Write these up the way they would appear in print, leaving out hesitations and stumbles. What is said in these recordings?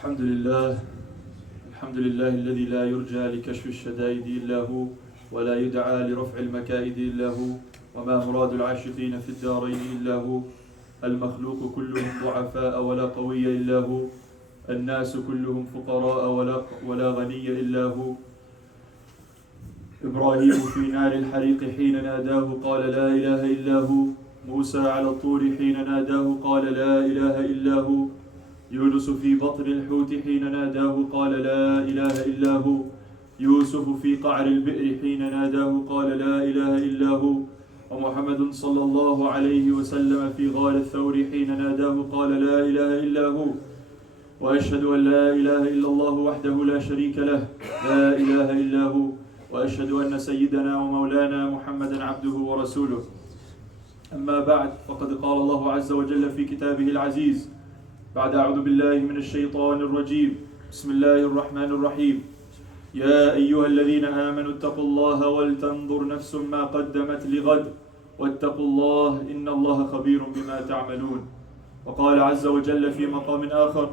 الحمد لله الذي لا يرجى لكشف الشدائد إلا هو ولا يدعى لرفع المكائد إلا هو وما مراد العاشقين في الدارين إلا هو المخلوق كلهم ضعفاء ولا قوي إلا هو الناس كلهم فقراء ولا غني إلا هو إبراهيم في نار الحريق حين ناداه قال لا إله إلا هو موسى على الطور حين ناداه قال لا إله إلا هو يونس في بطن الحوت حين ناداه قال لا إله إلا هو يوسف في قعر البئر حين ناداه قال لا إله إلا هو ومحمد صلى الله عليه وسلم في غار الثور حين ناداه قال لا إله إلا هو وأشهد أن لا إله إلا الله وحده لا شريك له لا إله إلا هو وأشهد أن سيدنا ومولانا محمدا عبده ورسوله أما بعد فقد قال الله عز وجل في كتابه العزيز بعد أعوذ بالله من الشيطان الرجيم بسم الله الرحمن الرحيم يا أيها الذين آمنوا اتقوا الله ولتنظر نفس ما قدمت لغد واتقوا الله إن الله خبير بما تعملون وقال عز وجل في مقام آخر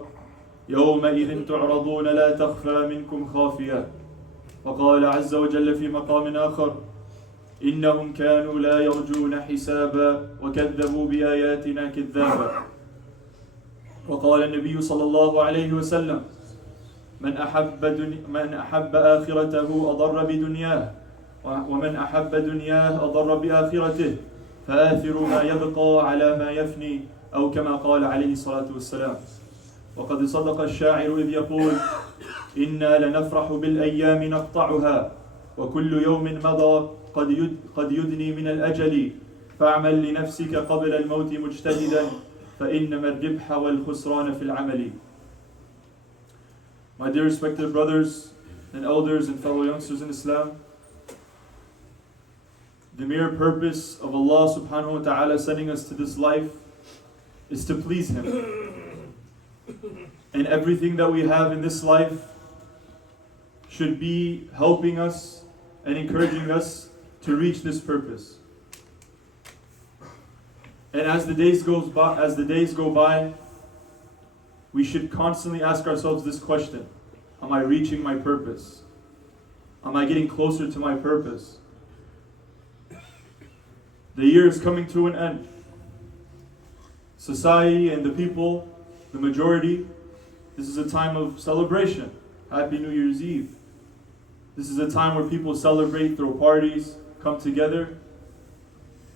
يومئذ تعرضون لا تخفى منكم خافية وقال عز وجل في مقام آخر إنهم كانوا لا يرجون حسابا وكذبوا بآياتنا كذابا وقال النبي صلى الله عليه وسلم من أحب آخرته أضر بدنياه ومن أحب دنياه أضر بآخرته فآثروا ما يبقى على ما يفني أو كما قال عليه الصلاة والسلام وقد صدق الشاعر إذ يقول إنا لنفرح بالأيام نقطعها وكل يوم مضى قد يدني من الأجل فاعمل لنفسك قبل الموت مجتهدا فإنما الربح والخسران في العمل. My dear respected brothers and elders and fellow youngsters in Islam, the mere purpose of Allah subhanahu wa ta'ala sending us to this life is to please Him. And everything that we have in this life should be helping us and encouraging us to reach this purpose. And as the days go by, we should constantly ask ourselves this question: am I reaching my purpose? Am I getting closer to my purpose? The year is coming to an end. Society and the people, the majority, this is a time of celebration. Happy New Year's Eve. This is a time where people celebrate, throw parties, come together.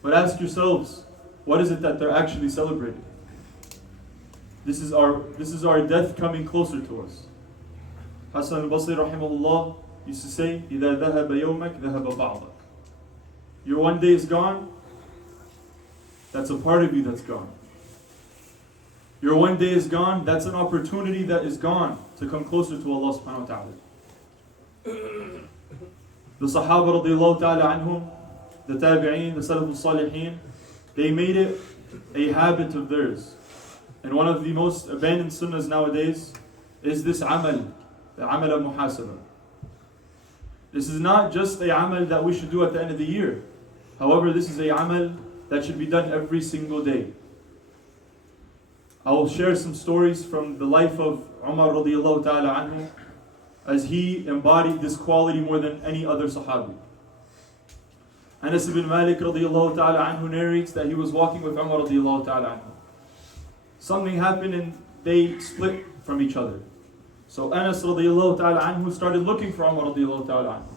But ask yourselves, what is it that they're actually celebrating? This is our death coming closer to us. Hassan al-Basri rahimahullah used to say, إِذَا ذَهَبَ يَوْمَكْ ذَهَبَ بَعْضَكَ. Your one day is gone, that's a part of you that's gone. Your one day is gone, that's an opportunity that is gone to come closer to Allah subhanahu wa ta'ala. The Sahaba radiallahu ta'ala anhum, the Tabi'een, the Salaf al-Salihin, they made it a habit of theirs. And one of the most abandoned sunnahs nowadays is this amal, the amal of muhasabah. This is not just a amal that we should do at the end of the year. However, this is a amal that should be done every single day. I will share some stories from the life of Umar radiallahu ta'ala anhu, as he embodied this quality more than any other Sahabi. Anas ibn Malik radiallahu ta'ala anhu narrates that he was walking with Umar radiallahu ta'ala anhu. Something happened and they split from each other. So Anas radiallahu ta'ala anhu started looking for Umar radiallahu ta'ala anhu.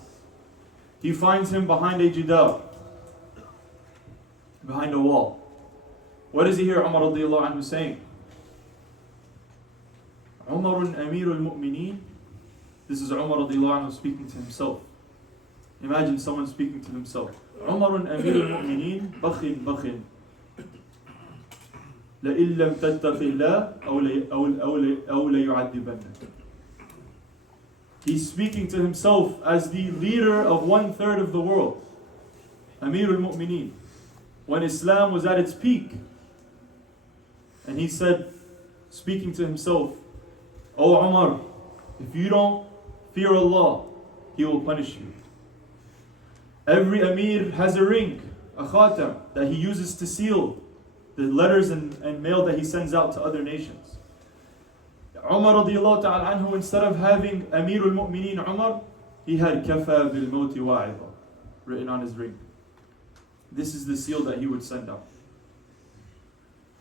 He finds him behind a jidar, behind a wall. What does he hear Umar radiallahu anhu saying? Umarun Amirul Mu'mineen. This is Umar radiallahu anhu speaking to himself. Imagine someone speaking to himself. Umarun Amirul Mu'mineen, bakhin bakhin. لَإِن لَمْ تَتَّقِ اللَّهَ أَوْ لَيُعَذِّبَنَّكَ. He's speaking to himself as the leader of 1/3 of the world. Amirul Mu'mineen. When Islam was at its peak. And he said, speaking to himself, "O Umar, if you don't fear Allah, He will punish you." Every Amir has a ring, a khatam, that he uses to seal the letters and mail that he sends out to other nations. Umar radiallahu ta'ala anhu, instead of having Amirul Mu'mineen Umar, he had Kafa bil Mawti Wa'idha written on his ring. This is the seal that he would send out.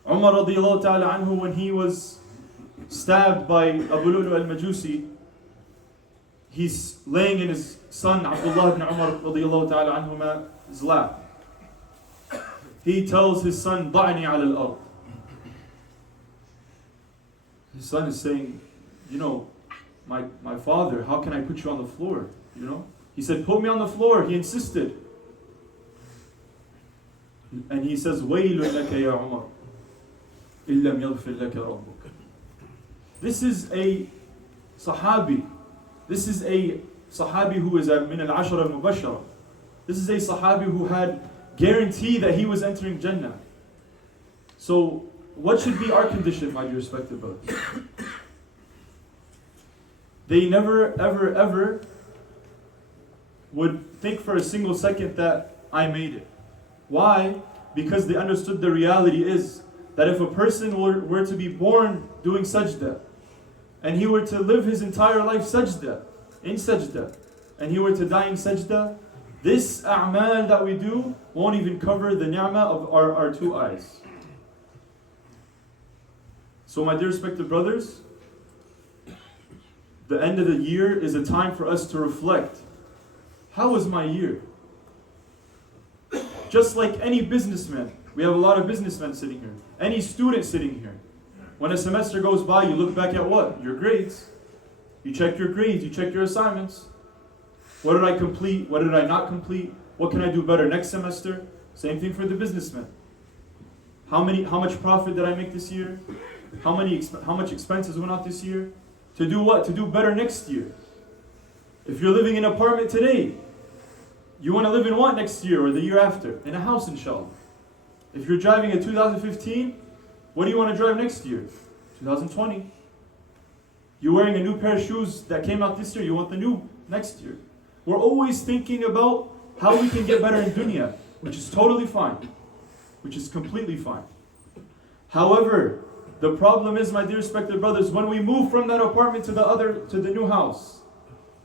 Umar radiallahu ta'ala anhu, when he was stabbed by Abu Lu'lu al-Majusi, he's laying in his son Abdullah ibn Umar radiallahu ta'ala anhuma's lap. He tells his son, Da'ni ala al-ard. His son is saying, my father, how can I put you on the floor? He said, put me on the floor. He insisted. And he says, Waylun laka ya Umar, illam yaghfir laka rabbuk. This is a Sahabi. This is a Sahabi who is min al-ashara al-mubashara. This is a Sahabi who had guarantee that he was entering Jannah. So, what should be our condition, my dear respected brothers? They never, ever, ever would think for a single second that I made it. Why? Because they understood the reality is that if a person were to be born doing sajda, and he were to live his entire life in sajda, and he were to die in sajda, this a'mal that we do won't even cover the ni'mah of our two eyes. So my dear respected brothers, the end of the year is a time for us to reflect. How was my year? Just like any businessman, we have a lot of businessmen sitting here. Any student sitting here. When a semester goes by, you look back at what? Your grades. You check your grades, you check your assignments. What did I complete? What did I not complete? What can I do better next semester? Same thing for the businessman. How much profit did I make this year? How much expenses went out this year? To do what? To do better next year. If you're living in an apartment today, you want to live in what next year or the year after? In a house, inshallah. If you're driving a 2015, what do you want to drive next year? 2020. You're wearing a new pair of shoes that came out this year, you want the new next year. We're always thinking about how we can get better in dunya, which is totally fine. Which is completely fine. However, the problem is, my dear respected brothers, when we move from that apartment to the new house,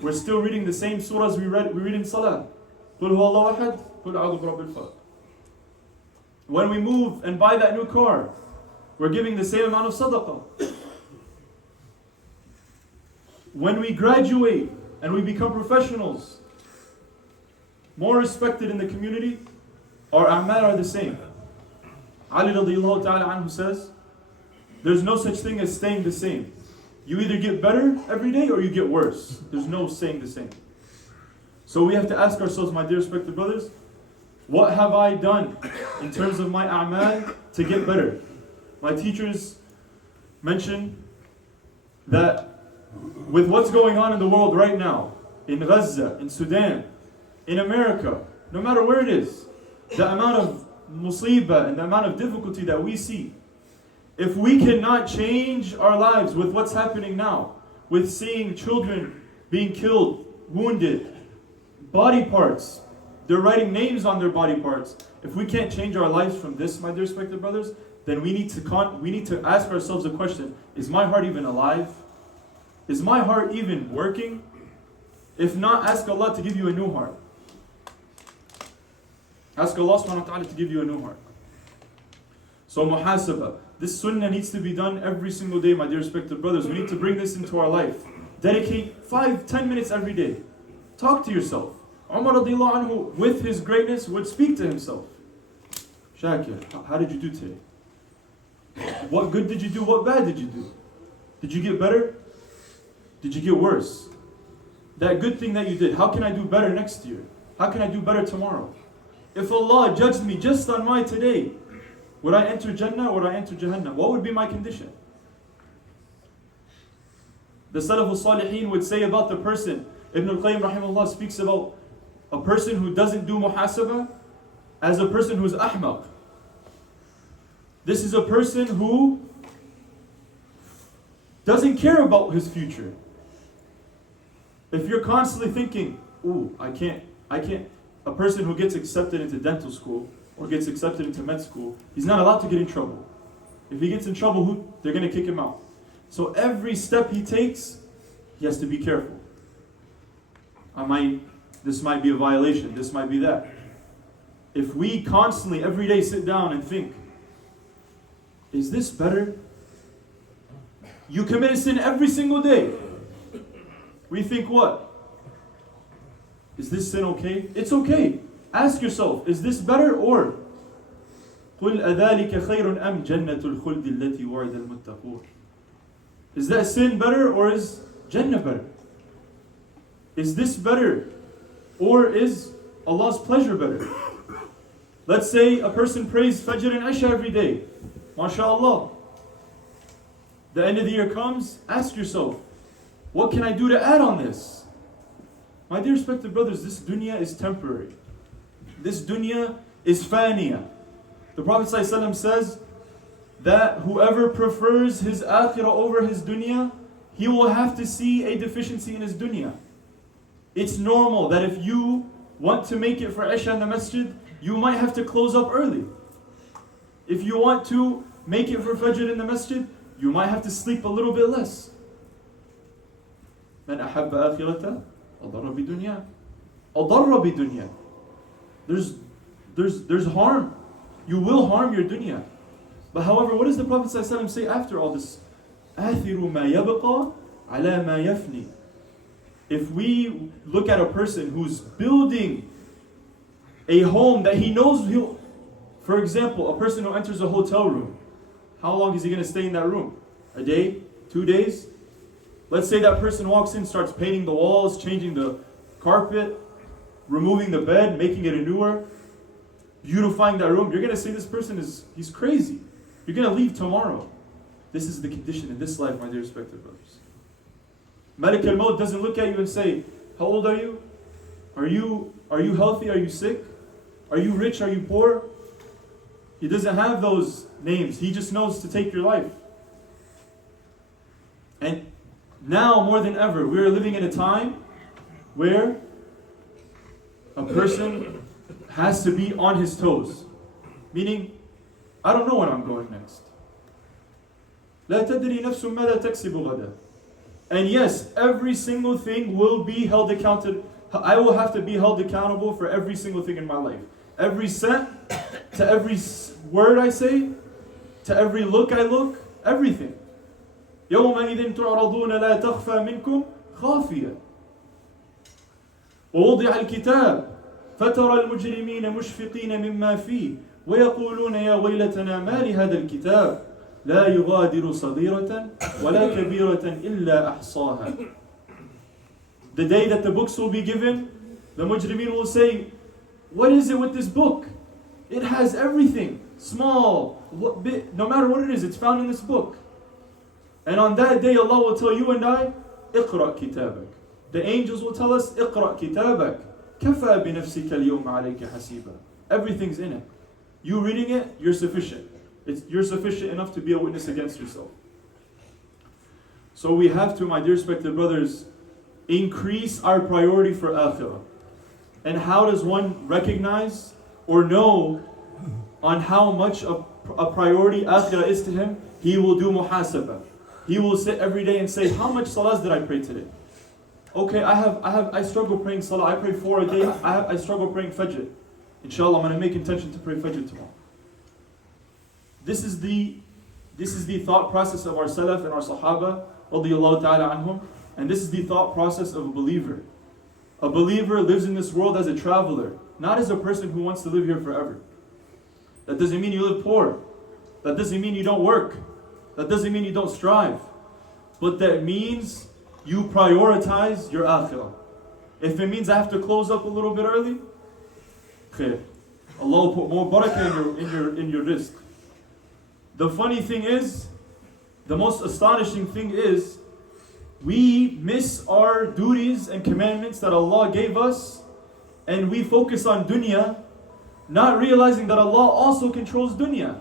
we're still reading the same surahs we read in Salah. قُلْ هُوَ اللَّهُ أَحَدٌ قُلْ أَعُوذُ بِرَبِّ الْفَلَقِ. When we move and buy that new car, we're giving the same amount of sadaqah. When we graduate and we become professionals, more respected in the community, our a'mal are the same. Ali radiallahu ta'ala anhu says, there's no such thing as staying the same. You either get better every day or you get worse. There's no staying the same. So we have to ask ourselves, my dear respected brothers, what have I done in terms of my a'mal to get better? My teachers mentioned that with what's going on in the world right now, in Gaza, in Sudan, in America, no matter where it is, the amount of musibah and the amount of difficulty that we see, if we cannot change our lives with what's happening now, with seeing children being killed, wounded, body parts, they're writing names on their body parts. If we can't change our lives from this, my dear respected brothers, then we need to ask ourselves a question: is my heart even alive? Is my heart even working? If not, ask Allah to give you a new heart. Ask Allah subhanahu wa ta'ala to give you a new heart. So muhasabah. This sunnah needs to be done every single day, my dear respected brothers. We need to bring this into our life. Dedicate 5-10 minutes every day. Talk to yourself. Umar radiallahu anhu, with his greatness, would speak to himself. Shakir, how did you do today? What good did you do? What bad did you do? Did you get better? Did you get worse? That good thing that you did, how can I do better next year? How can I do better tomorrow? If Allah judged me just on my today, would I enter Jannah or would I enter Jahannam? What would be my condition? The Salaf al-Salihin would say about the person, Ibn al-Qayyim rahimahullah speaks about a person who doesn't do muhasabah as a person who's ahmaq. This is a person who doesn't care about his future. If you're constantly thinking, ooh, I can't, a person who gets accepted into dental school or gets accepted into med school, he's not allowed to get in trouble. If he gets in trouble, they're going to kick him out. So every step he takes, he has to be careful. This might be a violation, this might be that. If we constantly, every day, sit down and think, is this better? You commit a sin every single day. We think what? Is this sin okay? It's okay. Ask yourself, is this better or قُلْ أَذَلِكَ خَيْرٌ أَمْ جَنَّةُ الْخُلْدِ الَّتِي وَعِدَ الْمُتَّقُونَ? Is that sin better or is Jannah better? Is this better or is Allah's pleasure better? Let's say a person prays Fajr and Isha every day. MashaAllah. The end of the year comes, ask yourself, what can I do to add on this? My dear respected brothers, this dunya is temporary. This dunya is faniya. The Prophet ﷺ says that whoever prefers his akhirah over his dunya, he will have to see a deficiency in his dunya. It's normal that if you want to make it for Isha in the masjid, you might have to close up early. If you want to make it for Fajr in the masjid, you might have to sleep a little bit less. من أحب آخرته أضر بدنيا. أضر بدنيا. There's harm. You will harm your dunya. But however, what does the Prophet ﷺ say after all this? آثِرُ مَا يَبْقَى عَلَى مَا يَفْنِي. If we look at a person who's building a home that he knows he'll... For example, a person who enters a hotel room. How long is he going to stay in that room? A day? 2 days? Let's say that person walks in, starts painting the walls, changing the carpet, removing the bed, making it a newer, beautifying that room. You're going to say this person he's crazy. You're going to leave tomorrow. This is the condition in this life, my dear respected brothers. Malik al-Maut doesn't look at you and say, how old are you? Are you healthy? Are you sick? Are you rich? Are you poor? He doesn't have those names. He just knows to take your life. And now more than ever, we are living in a time where a person has to be on his toes. Meaning, I don't know where I'm going next. لا تدري نفس ماذا تكسب غدا. And yes, every single thing will be held accounted. I will have to be held accountable for every single thing in my life. Every cent, to every word I say, to every look I look, everything. يومئذ تعرضون لا تخفى منكم خافية. ووضع الكتاب فترى المجرمين مشفقين مما فيه ويقولون يا ويلتنا ما لهذا الكتاب لا يغادر صغيرة ولا كبيرة إلا أحصاها. The day that the books will be given, the mujrimeen will say, what is it with this book? It has everything, small, big, no matter what it is, it's found in this book. And on that day, Allah will tell you and I, اقرأ كتابك. The angels will tell us, اقرأ كتابك. كفى بنفسك اليوم عليك حسيبا. Everything's in it. You reading it, you're sufficient. You're sufficient enough to be a witness against yourself. So we have to, my dear respected brothers, increase our priority for akhirah. And how does one recognize or know on how much of a priority akhirah is to him? He will do muhasabah. He will sit every day and say, how much salahs did I pray today? Okay, I struggle praying salah. I pray 4 a day. I struggle praying fajr. Inshallah, I'm going to make intention to pray fajr tomorrow. This is the thought process of our salaf and our sahaba, radiyallahu ta'ala anhum. And this is the thought process of a believer. A believer lives in this world as a traveler, not as a person who wants to live here forever. That doesn't mean you live poor. That doesn't mean you don't work. That doesn't mean you don't strive. But that means you prioritize your akhirah. If it means I have to close up a little bit early, khair. Allah will put more barakah in your rizq. The funny thing is, the most astonishing thing is, we miss our duties and commandments that Allah gave us, and we focus on dunya, not realizing that Allah also controls dunya.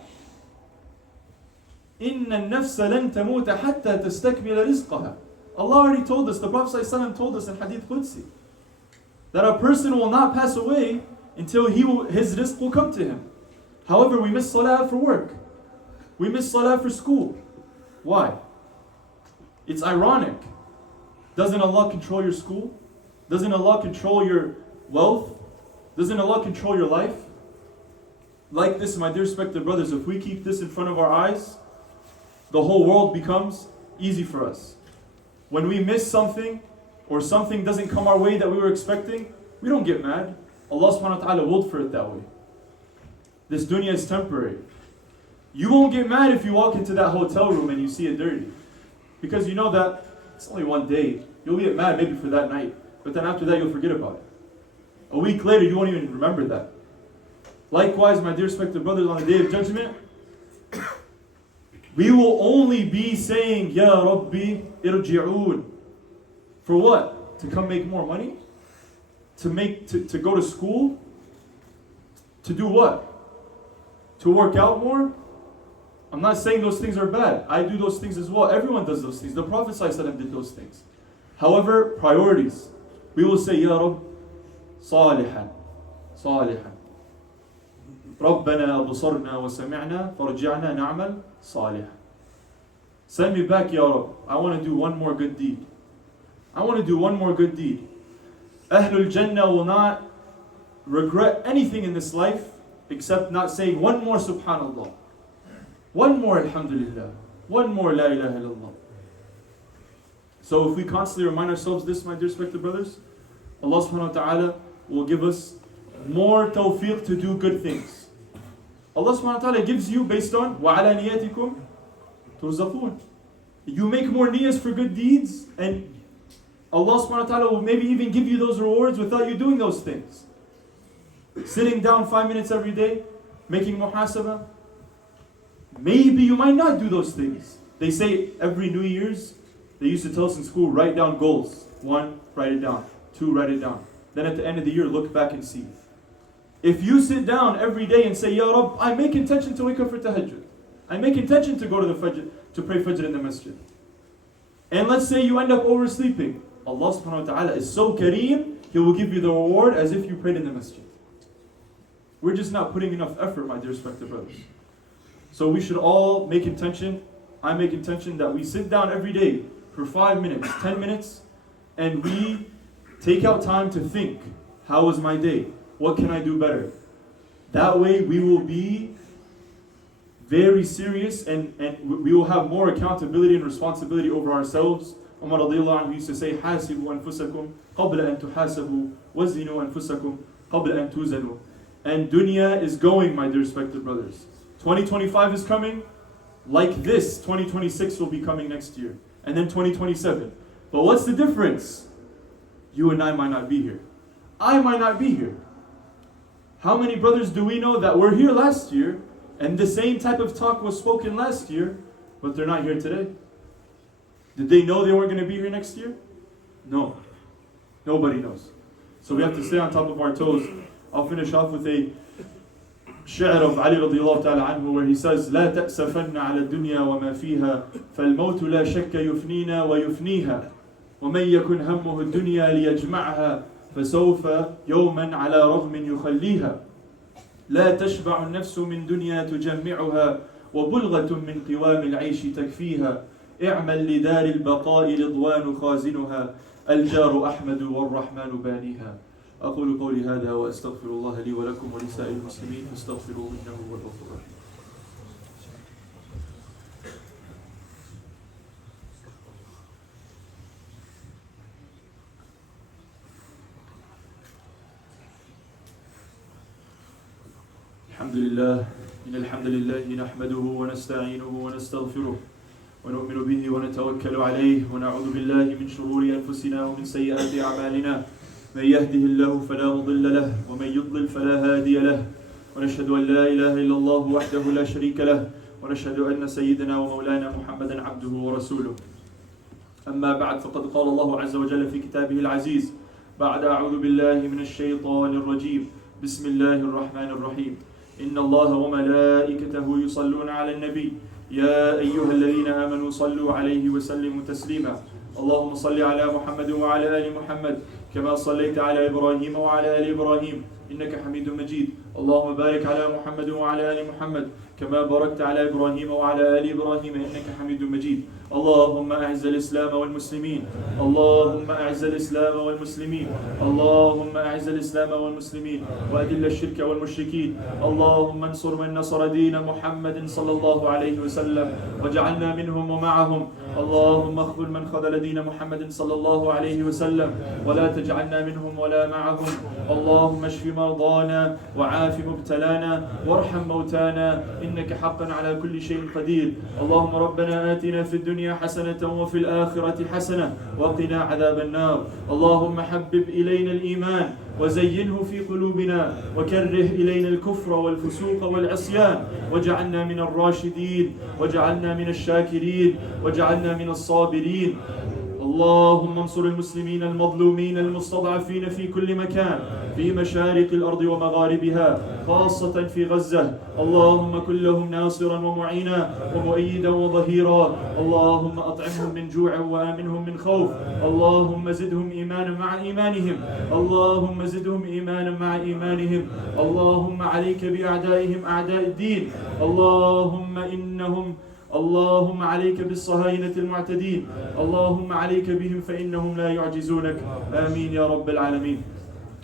إِنَّ النَّفْسَ لَن تَمُوتَ حَتَّى تَسْتَكْمِلَ رِزْقَهَا. Allah already told us, the Prophet ﷺ told us in Hadith Qudsi, that a person will not pass away until his rizq will come to him. However, we miss salah for work. We miss salah for school. Why? It's ironic. Doesn't Allah control your school? Doesn't Allah control your wealth? Doesn't Allah control your life? Like this, my dear respected brothers, if we keep this in front of our eyes, the whole world becomes easy for us. When we miss something, or something doesn't come our way that we were expecting, we don't get mad. Allah subhanahu wa ta'ala willed for it that way. This dunya is temporary. You won't get mad if you walk into that hotel room and you see it dirty. Because you know that it's only one day. You'll get mad maybe for that night. But then after that you'll forget about it. A week later you won't even remember that. Likewise, my dear respected brothers, on the Day of Judgment, we will only be saying, Ya Rabbi irji'oon. For what? To come make more money? To go to school? To do what? To work out more? I'm not saying those things are bad. I do those things as well. Everyone does those things. The Prophet ﷺ did those things. However, priorities. We will say, Ya Rabb, صالحا صالحا ربنا أبصرنا وسمعنا فرجعنا نعمل صالحا. Send me back, Ya Rabb. I want to do one more good deed. I want to do one more good deed. Ahlul Jannah will not regret anything in this life except not saying one more Subhanallah. One more Alhamdulillah. One more La ilaha illallah. So if we constantly remind ourselves this, my dear respected brothers, Allah subhanahu wa ta'ala will give us more tawfiq to do good things. Allah subhanahu wa ta'ala gives you based on وَعَلَى نِيَاتِكُمْ تُرْزَقُونَ. You make more niyas for good deeds, and Allah subhanahu wa ta'ala will maybe even give you those rewards without you doing those things. Sitting down 5 minutes every day, making muhasabah. Maybe you might not do those things. They say every New Year's, they used to tell us in school, write down goals. 1, write it down. 2, write it down. Then at the end of the year, look back and see. If you sit down every day and say, Ya Rabb, I make intention to wake up for tahajjud. I make intention to go to the fajr, to pray fajr in the masjid. And let's say you end up oversleeping. Allah subhanahu wa ta'ala is so kareem, He will give you the reward as if you prayed in the masjid. We're just not putting enough effort, my dear respected brothers. So we should all make intention, I make intention that we sit down every day for 5 minutes, 10 minutes, and we take out time to think, how was my day? What can I do better? That way we will be very serious and we will have more accountability and responsibility over ourselves. Umar radiallahu anhu used to say, حَاسِبُوا أَنفُسَكُمْ قَبْلَ أَن تُحَاسَبُوا وَزِنُوا أَنفُسَكُمْ قَبْلَ أَن تُوزَنُوا. And dunya is going, my dear respected brothers. 2025 is coming. Like this, 2026 will be coming next year. And then 2027. But what's the difference? You and I might not be here. I might not be here. How many brothers do we know that were here last year and the same type of talk was spoken last year, but they're not here today? Did they know they weren't going to be here next year? No. Nobody knows. So we have to stay on top of our toes. I'll finish off with a شعر of Ali radiallahu ta'ala anhu where he says لا تأسفن على الدنيا وما فيها فالموت لا شك يفنينا ويفنيها ومن يكن همه الدنيا ليجمعها فسوف يوما على رغم يخليها لا تشبع النفس من دنيا تجمعها وبلغة من قوام العيش تكفيها اعمل لدار البقاء رضوان خازنها الجار أحمد والرحمن بانيها. أقول قولي هذا وأستغفر الله لي ولكم ولسائر المسلمين فاستغفروه إنه هو الغفور الرحيم. الحمد لله إن الحمد لله نحمده ونستعينه ونستغفره ونؤمن به ونتوكل عليه ونعوذ بالله من شرور أنفسنا ومن سيئات أعمالنا من يهده الله فلا مضل له ومن يضلل فلا هادي له ونشهد أن لا إله إلا الله وحده لا شريك له ونشهد أن سيدنا ومولانا محمدا عبده ورسوله. أما بعد فقد قال الله عز وجل في كتابه العزيز بعد أعوذ بالله من الشيطان الرجيم بسم الله الرحمن الرحيم إن الله وملائكته يصلون على النبي يا أيها الذين آمنوا صلوا عليه وسلموا تسليما اللهم صل على محمد وعلى آل محمد كما صليت على إبراهيم وعلى آل إبراهيم إنك حميد مجيد اللهم بارك على محمد وعلى آل محمد كما باركت على إبراهيم وعلى آل إبراهيم إنك حميد مجيد. اللهم أعز الإسلام والمسلمين، اللهم أعز الإسلام والمسلمين، اللهم أعز الإسلام والمسلمين وأذل الشرك والمشركين. اللهم انصر من نصر دين محمد صلى الله عليه وسلم واجعلنا منهم ومعهم. اللهم اخذل من خذل دين محمد صلى الله عليه وسلم ولا تجعلنا منهم ولا معهم. اللهم اشف مرضانا وعاف مبتلانا وارحم موتانا إنك حقا على كل شيء قدير. اللهم ربنا آتنا في الدنيا حسنة وفي الآخرة حسنة وقنا عذاب النار. اللهم حبب إلينا الإيمان وزينه في قلوبنا وكره إلينا الكفر والفسوق والعصيان واجعلنا من الراشدين واجعلنا من الشاكرين واجعلنا من الصابرين. اللهم انصر المسلمين المظلومين المستضعفين في كل مكان في مشارق الأرض ومغاربها خاصة في غزة. اللهم كن لهم ناصرا ومعينا ومؤيدا وظهيرا. اللهم أطعمهم من جوع وآمنهم من خوف. اللهم زدهم إيمانا مع إيمانهم. اللهم زدهم إيمانا مع إيمانهم. اللهم عليك بأعدائهم أعداء الدين. اللهم عليك بالصهاينة المعتدين. اللهم عليك بهم فإنهم لا يعجزونك. آمين يا رب العالمين.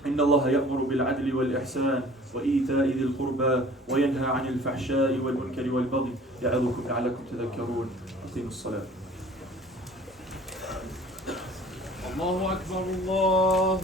إن الله يأمر بالعدل والإحسان وإيتاء ذي القربى وينهى عن الفحشاء والمنكر والبغي يعظكم لعلكم تذكرون. أقيموا الصلاة. الله أكبر الله